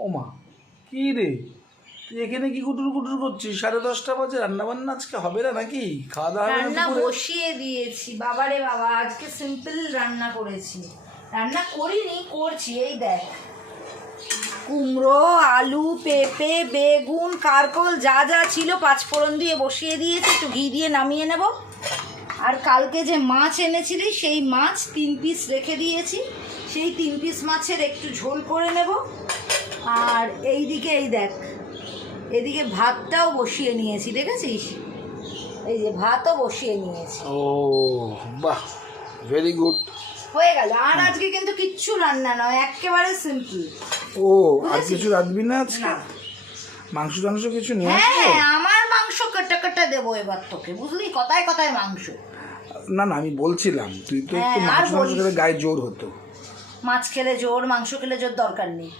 ও মা কি রে? তুই এখানে কি কুটুর কুটুর করছিস? সাড়ে দশটা বাজে রান্না বান্না আজকে হবে না নাকি? খাওয়া দাওয়া হবে না রান্না দুপুরে? বসিয়ে দিয়েছি। বাবারে বাবা আজকে সিম্পল রান্না করেছি। রান্না করিনি করছি এই দেখ। কুমড়ো আলু পেঁপে বেগুন কারকল যা যা ছিল পাঁচফোড়ন দিয়ে বসিয়ে দিয়েছি একটু ঘি দিয়ে নামিয়ে নেব। আর কালকে যে মাছ এনেছিলি সেই মাছ তিন পিস রেখে দিয়েছি। সেই তিন পিস মাছের একটু ঝোল করে নেব। আর এই দিকে এই দেখ এদিকে ভাতটাও বসিয়ে নিয়েছি দেখেছিস? এই যে ভাতও বসিয়ে নিয়েছি। ও বাহ ভেরি গুড হয়ে গেল। আর আজকে কিন্তু কিচ্ছু রান্না নয় একেবারে সিম্পল ও আর কিছু রাখবি না আজকে? মাংস টাংস কিছু নিয়ে হ্যাঁ আমার মাংস কাটা কাটা দেবো এবার তোকে বুঝলি? কথায় কথায় মাংস। না না আমি বলছিলাম তুই তো একটু হ্যাঁ, মাংস মাংস খেলে গায়ে জোর হতো। মাছ খেলে জোর মাংস খেলে জোর দরকার নেই।